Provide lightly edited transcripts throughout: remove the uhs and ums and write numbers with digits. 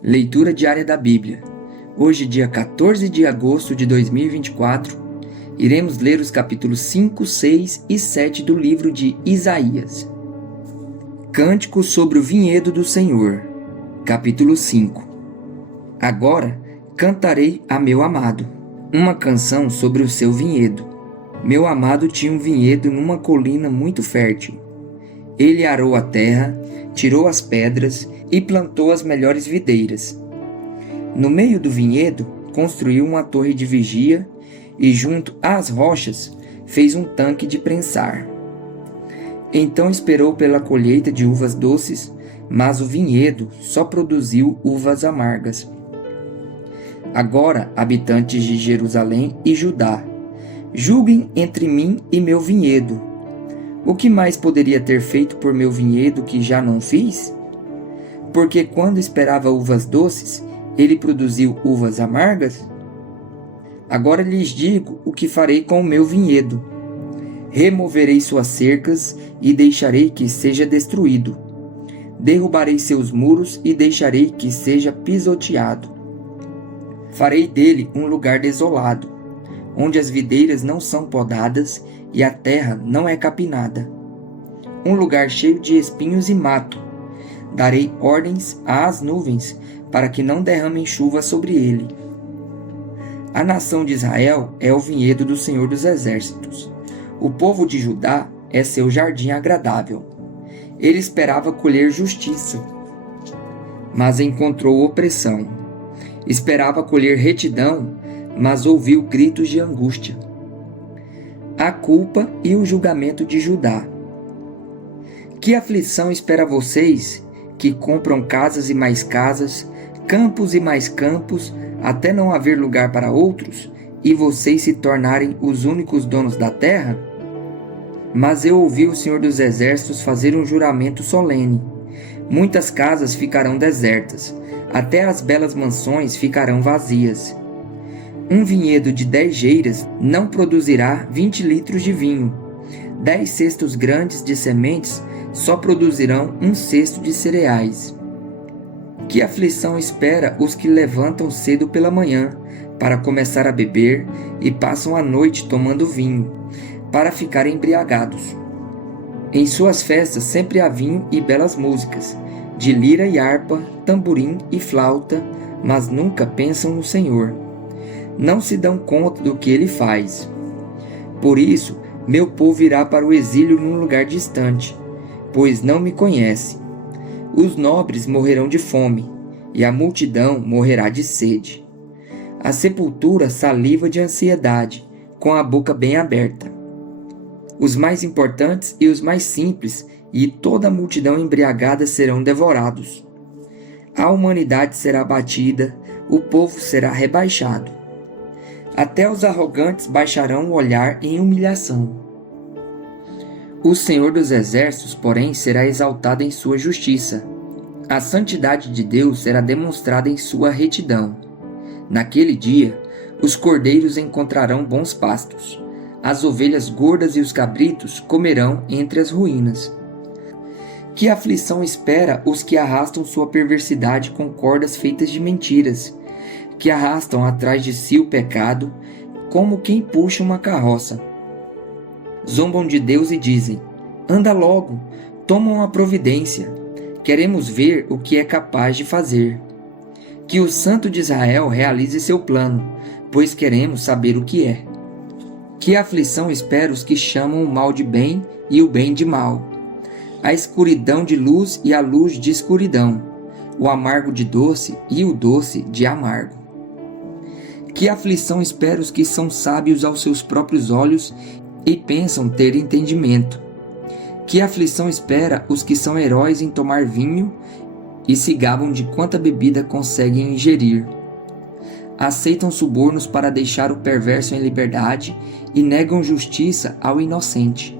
Leitura diária da Bíblia. Hoje, dia 14 de agosto de 2024, iremos ler os capítulos 5, 6 e 7 do livro de Isaías. Cântico sobre o vinhedo do Senhor. Capítulo 5. Agora cantarei a meu amado, uma canção sobre o seu vinhedo. Meu amado tinha um vinhedo numa colina muito fértil. Ele arou a terra, tirou as pedras e plantou as melhores videiras. No meio do vinhedo, construiu uma torre de vigia e, junto às rochas, fez um tanque de prensar. Então esperou pela colheita de uvas doces, mas o vinhedo só produziu uvas amargas. Agora, habitantes de Jerusalém e Judá, julguem entre mim e meu vinhedo. O que mais poderia ter feito por meu vinhedo que já não fiz? Porque quando esperava uvas doces, ele produziu uvas amargas? Agora lhes digo o que farei com o meu vinhedo. Removerei suas cercas e deixarei que seja destruído. Derrubarei seus muros e deixarei que seja pisoteado. Farei dele um lugar desolado, onde as videiras não são podadas e a terra não é capinada. Um lugar cheio de espinhos e mato. Darei ordens às nuvens para que não derramem chuva sobre ele. A nação de Israel é o vinhedo do Senhor dos Exércitos. O povo de Judá é seu jardim agradável. Ele esperava colher justiça, mas encontrou opressão. Esperava colher retidão, mas ouviu gritos de angústia. A culpa e o julgamento de Judá. Que aflição espera vocês, que compram casas e mais casas, campos e mais campos, até não haver lugar para outros, e vocês se tornarem os únicos donos da terra? Mas eu ouvi o Senhor dos Exércitos fazer um juramento solene. Muitas casas ficarão desertas, até as belas mansões ficarão vazias. Um vinhedo de 10 geiras não produzirá 20 litros de vinho. 10 cestos grandes de sementes só produzirão 1 cesto de cereais. Que aflição espera os que levantam cedo pela manhã para começar a beber e passam a noite tomando vinho, para ficarem embriagados. Em suas festas sempre há vinho e belas músicas, de lira e harpa, tamborim e flauta, mas nunca pensam no Senhor. Não se dão conta do que Ele faz. Por isso, meu povo irá para o exílio num lugar distante, pois não me conhece. Os nobres morrerão de fome, e a multidão morrerá de sede. A sepultura saliva de ansiedade, com a boca bem aberta. Os mais importantes e os mais simples, e toda a multidão embriagada serão devorados. A humanidade será abatida, o povo será rebaixado. Até os arrogantes baixarão o olhar em humilhação. O Senhor dos Exércitos, porém, será exaltado em sua justiça. A santidade de Deus será demonstrada em sua retidão. Naquele dia, os cordeiros encontrarão bons pastos. As ovelhas gordas e os cabritos comerão entre as ruínas. Que aflição espera os que arrastam sua perversidade com cordas feitas de mentiras, que arrastam atrás de si o pecado, como quem puxa uma carroça. Zombam de Deus e dizem: anda logo, tomam a providência, queremos ver o que é capaz de fazer. Que o Santo de Israel realize seu plano, pois queremos saber o que é. Que aflição espera os que chamam o mal de bem e o bem de mal, a escuridão de luz e a luz de escuridão, o amargo de doce e o doce de amargo. Que aflição espera os que são sábios aos seus próprios olhos e pensam ter entendimento. Que aflição espera os que são heróis em tomar vinho e se gabam de quanta bebida conseguem ingerir. Aceitam subornos para deixar o perverso em liberdade e negam justiça ao inocente.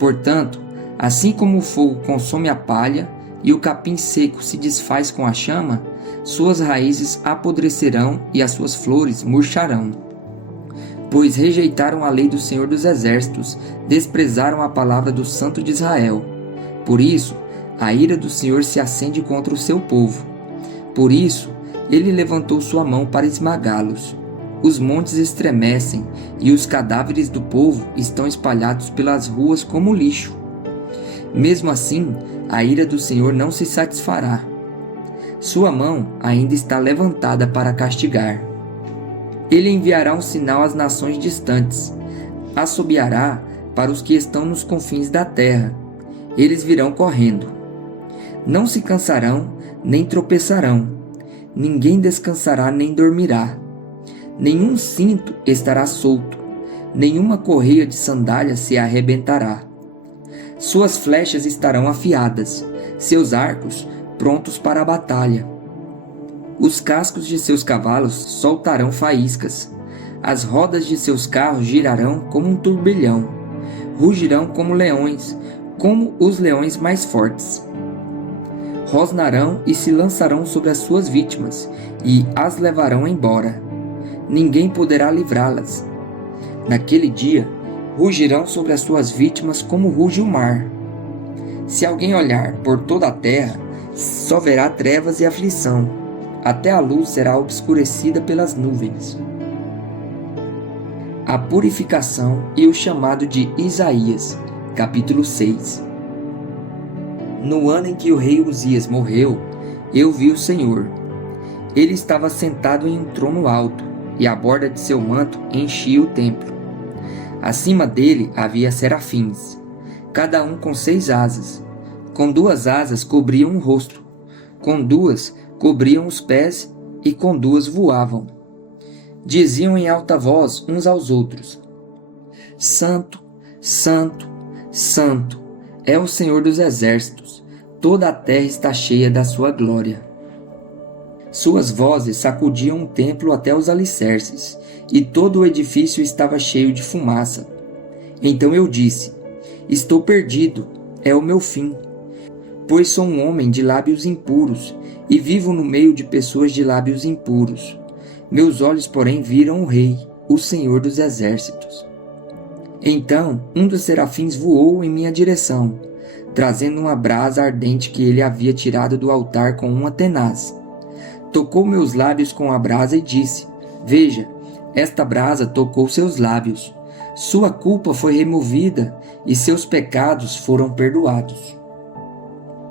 Portanto, assim como o fogo consome a palha e o capim seco se desfaz com a chama, suas raízes apodrecerão e as suas flores murcharão. Pois rejeitaram a lei do Senhor dos Exércitos, desprezaram a palavra do Santo de Israel. Por isso, a ira do Senhor se acende contra o seu povo, Por isso, ele levantou sua mão para esmagá-los. Os montes estremecem e os cadáveres do povo estão espalhados pelas ruas como lixo. Mesmo assim, a ira do Senhor não se satisfará. Sua mão ainda está levantada para castigar. Ele enviará um sinal às nações distantes. Assobiará para os que estão nos confins da terra. Eles virão correndo. Não se cansarão, nem tropeçarão. Ninguém descansará nem dormirá. Nenhum cinto estará solto. Nenhuma correia de sandália se arrebentará. Suas flechas estarão afiadas, seus arcos prontos para a batalha. Os cascos de seus cavalos soltarão faíscas. As rodas de seus carros girarão como um turbilhão. Rugirão como leões, como os leões mais fortes. Rosnarão e se lançarão sobre as suas vítimas, e as levarão embora. Ninguém poderá livrá-las. Naquele dia, rugirão sobre as suas vítimas como ruge o mar. Se alguém olhar por toda a terra, só verá trevas e aflição. Até a luz será obscurecida pelas nuvens. A purificação e o chamado de Isaías, capítulo 6. No ano em que o rei Uzias morreu, eu vi o Senhor. Ele estava sentado em um trono alto, e a borda de seu manto enchia o templo. Acima dele havia serafins, cada um com 6 asas. Com 2 asas cobriam o rosto, com 2 cobriam os pés e com 2 voavam. Diziam em alta voz uns aos outros: Santo, Santo, Santo é o Senhor dos exércitos, toda a terra está cheia da sua glória. Suas vozes sacudiam o templo até os alicerces, e todo o edifício estava cheio de fumaça. Então eu disse: Estou perdido, é o meu fim, pois sou um homem de lábios impuros, e vivo no meio de pessoas de lábios impuros. Meus olhos, porém, viram o Rei, o Senhor dos exércitos. Então um dos serafins voou em minha direção, trazendo uma brasa ardente que ele havia tirado do altar com uma tenaz. Tocou meus lábios com a brasa e disse: Veja, esta brasa tocou seus lábios. Sua culpa foi removida e seus pecados foram perdoados.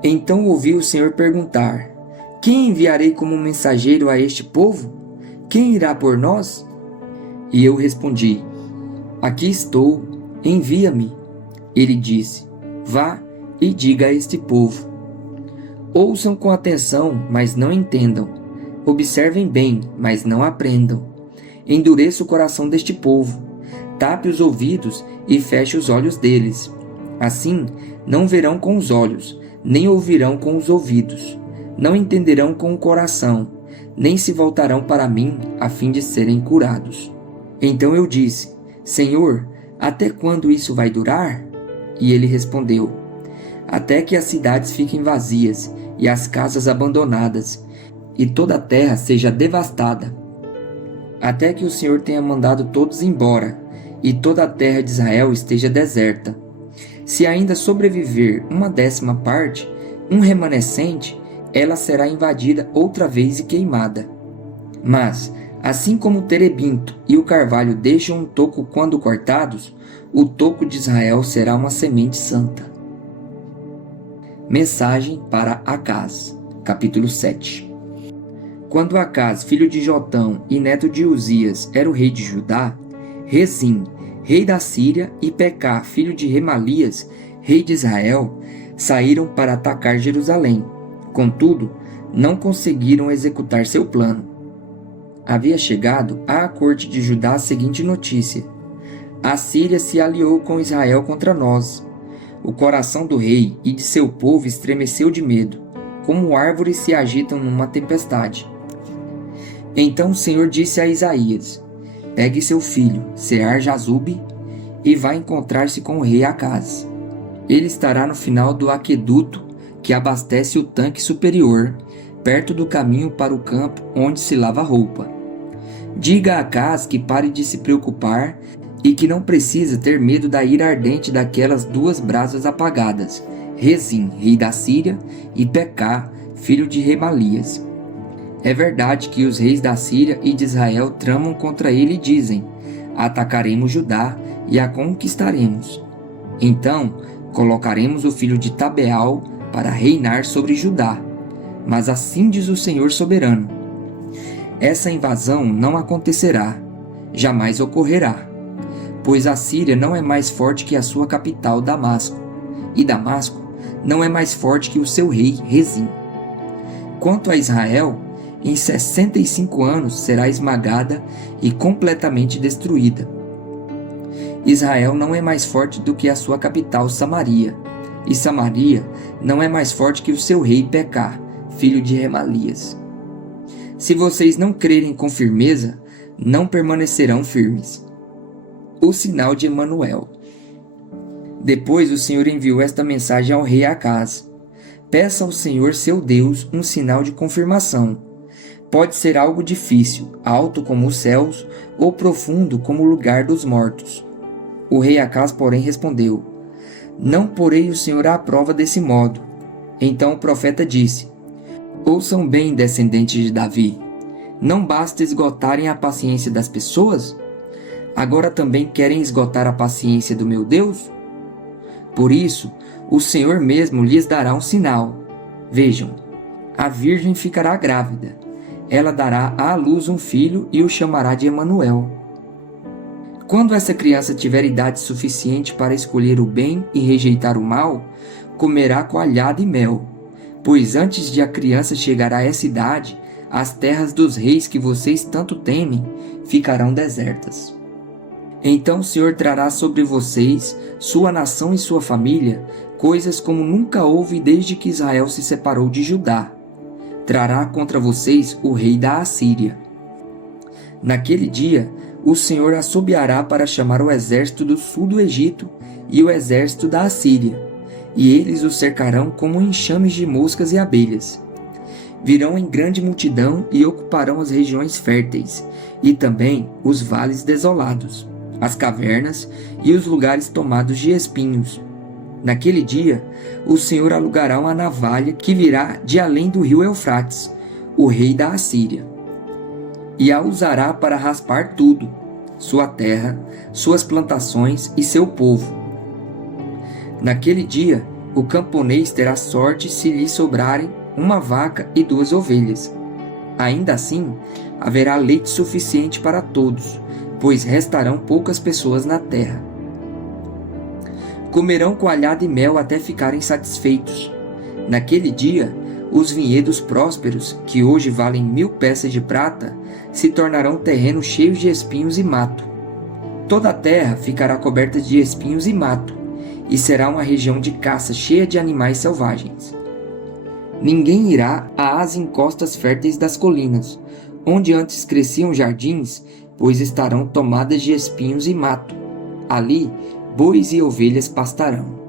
Então ouvi o Senhor perguntar: Quem enviarei como mensageiro a este povo? Quem irá por nós? E eu respondi: Aqui estou, envia-me. Ele disse: Vá e diga a este povo. Ouçam com atenção, mas não entendam. Observem bem, mas não aprendam. Endureça o coração deste povo. Tape os ouvidos e feche os olhos deles. Assim, não verão com os olhos, nem ouvirão com os ouvidos. Não entenderão com o coração, nem se voltarão para mim a fim de serem curados. Então eu disse: Senhor, até quando isso vai durar? E ele respondeu: Até que as cidades fiquem vazias e as casas abandonadas, e toda a terra seja devastada. Até que o Senhor tenha mandado todos embora, e toda a terra de Israel esteja deserta. Se ainda sobreviver 1/10 parte, um remanescente, ela será invadida outra vez e queimada. Mas, assim como o terebinto e o carvalho deixam um toco quando cortados, o toco de Israel será uma semente santa. Mensagem para Acaz, capítulo 7. Quando Acaz, filho de Jotão e neto de Uzias, era o rei de Judá, Rezim, rei da Síria, e Pecá, filho de Remalias, rei de Israel, saíram para atacar Jerusalém. Contudo, não conseguiram executar seu plano. Havia chegado à corte de Judá a seguinte notícia: A Síria se aliou com Israel contra nós. O coração do rei e de seu povo estremeceu de medo, como árvores se agitam numa tempestade. Então o Senhor disse a Isaías: Pegue seu filho, Sear-Jazube, e vá encontrar-se com o rei Acaz. Ele estará no final do aqueduto que abastece o tanque superior, perto do caminho para o campo onde se lava roupa. Diga a Acaz que pare de se preocupar e que não precisa ter medo da ira ardente daquelas 2 brasas apagadas, Rezim, rei da Síria, e Pecá, filho de Remalias. É verdade que os reis da Síria e de Israel tramam contra ele e dizem: atacaremos Judá e a conquistaremos. Então colocaremos o filho de Tabeal para reinar sobre Judá. Mas assim diz o Senhor soberano: essa invasão não acontecerá, jamais ocorrerá, pois a Síria não é mais forte que a sua capital Damasco, e Damasco não é mais forte que o seu rei Rezim. Quanto a Israel, em 65 anos será esmagada e completamente destruída. Israel não é mais forte do que a sua capital Samaria, e Samaria não é mais forte que o seu rei Pecá, filho de Remalias. Se vocês não crerem com firmeza, não permanecerão firmes. O sinal de Emanuel. Depois o Senhor enviou esta mensagem ao rei Acaz: peça ao Senhor seu Deus um sinal de confirmação. Pode ser algo difícil, alto como os céus, ou profundo como o lugar dos mortos. O rei Acaz, porém, respondeu: não porei o Senhor à prova desse modo. Então o profeta disse: ouçam bem, descendentes de Davi. Não basta esgotarem a paciência das pessoas? Agora também querem esgotar a paciência do meu Deus? Por isso, o Senhor mesmo lhes dará um sinal. Vejam, a virgem ficará grávida. Ela dará à luz um filho e o chamará de Emanuel. Quando essa criança tiver idade suficiente para escolher o bem e rejeitar o mal, comerá coalhada e mel, pois antes de a criança chegar a essa idade, as terras dos reis que vocês tanto temem ficarão desertas. Então o Senhor trará sobre vocês, sua nação e sua família, coisas como nunca houve desde que Israel se separou de Judá. Trará contra vocês o rei da Assíria. Naquele dia, o Senhor assobiará para chamar o exército do sul do Egito e o exército da Assíria, e eles o cercarão como enxames de moscas e abelhas. Virão em grande multidão e ocuparão as regiões férteis, e também os vales desolados, as cavernas e os lugares tomados de espinhos. Naquele dia, o Senhor alugará uma navalha que virá de além do rio Eufrates, o rei da Assíria, e a usará para raspar tudo, sua terra, suas plantações e seu povo. Naquele dia, o camponês terá sorte se lhe sobrarem uma vaca e 2 ovelhas. Ainda assim, haverá leite suficiente para todos, pois restarão poucas pessoas na terra. Comerão coalhada e mel até ficarem satisfeitos. Naquele dia, os vinhedos prósperos, que hoje valem 1000 peças de prata, se tornarão terrenos cheios de espinhos e mato. Toda a terra ficará coberta de espinhos e mato, e será uma região de caça cheia de animais selvagens. Ninguém irá às encostas férteis das colinas, onde antes cresciam jardins, pois estarão tomadas de espinhos e mato. Ali, bois e ovelhas pastarão.